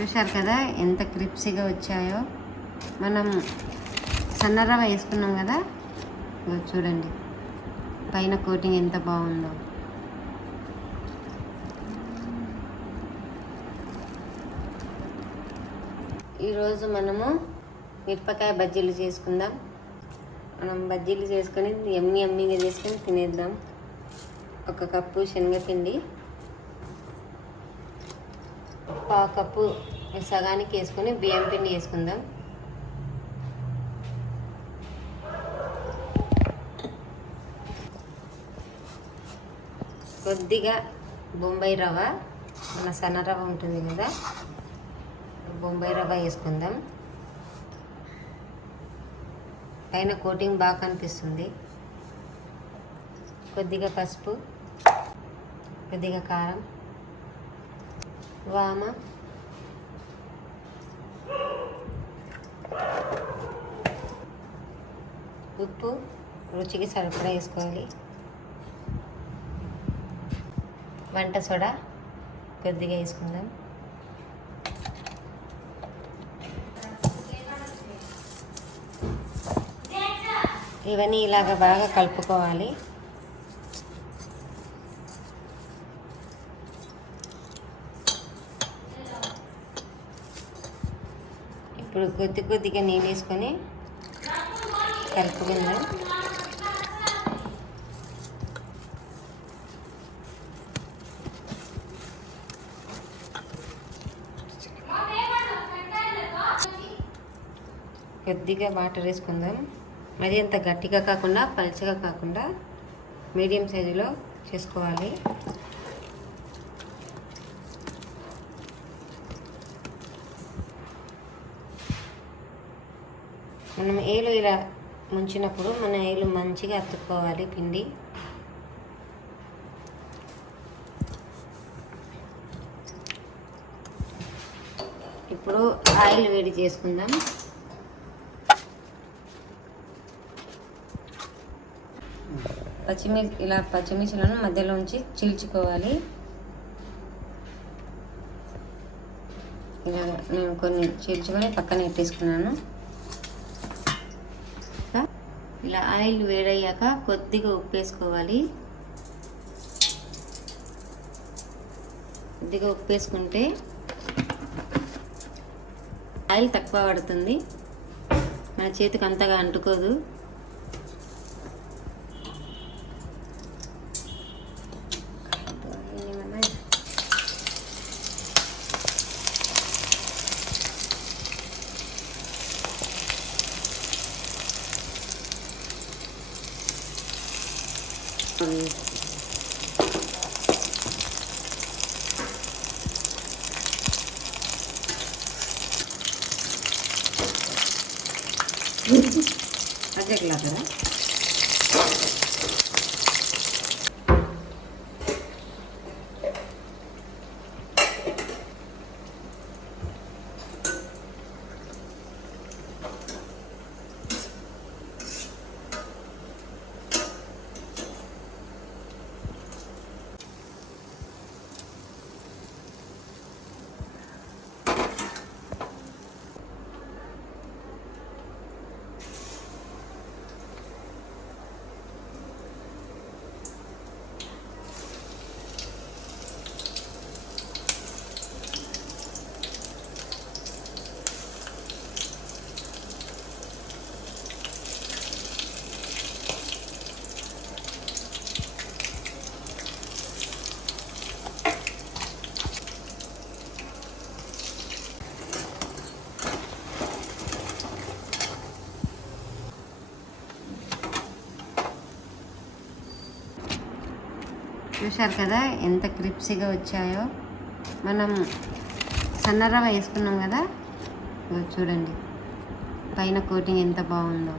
చూశారు కదా ఎంత క్రిప్సీగా వచ్చాయో? మనం సన్నరవ వేసుకున్నాం కదా? చూడండి. పైన కోటింగ్ ఎంత బాగుందో. ఈరోజు మనము మిరపకాయ బజ్జీలు చేసుకుందాం. మనం బజ్జీలు చేసుకొని ఎమ్మి ఎమ్మిగా చేసుకొని తినేద్దాం. ఒక కప్పు శనగపిండి. పా కప్పు సగానికి వేసుకొని బియ్యం పిండి వేసుకుందాం. కొద్దిగా బొంబాయి రవ్వ మన సన్న రవ్వ ఉంటుంది కదా బొంబాయి రవ్వ వేసుకుందాం. పైన కోటింగ్ బాగా కనిపిస్తుంది. కొద్దిగా పసుపు కొద్దిగా కారం. వామ. ఉప్పు రుచికి సరిపడా వేసుకోవాలి. వంట సోడా కొద్దిగా వేసుకుందాం. ఇవన్నీ ఇలాగ బాగా కలుపుకోవాలి. ఇప్పుడు కొద్ది కొద్దిగా నీళ్ళు వేసుకొని కలుపుకుందాం. కొద్దిగా వాటర్ వేసుకుందాం. మరి అంత గట్టిగా కాకుండా పలుచగా కాకుండా మీడియం సైజులో చేసుకోవాలి. మనం ఏలు ఇలా ముంచినప్పుడు మన ఏలు మంచిగా అతుక్కోవాలి పిండి. ఇప్పుడు ఆయిల్ వేడి చేసుకుందాం. పచ్చిమిర్చి ఇలా పచ్చిమిర్చిలను మధ్యలో ఉంచి చీల్చుకోవాలి. ఇలా నేను కొన్ని చీల్చుకొని పక్కన పెట్టేసుకున్నాను ఇలా ఆయిల్ వేడయ్యాక కొద్దిగా ఉప్పు వేసుకోవాలి కొద్దిగా ఉప్పు వేసుకుంటే ఆయిల్ తక్కువ పడుతుంది. మన చేతికి అంతగా అంటుకోదు. 음. ಅಜ್ಜಗಳಾದ್ರೆ చూశారు కదా ఎంత క్రిప్సీగా వచ్చాయో? మనం సన్నరవ వేసుకున్నాం కదా? చూడండి. పైన కోటింగ్ ఎంత బాగుందో.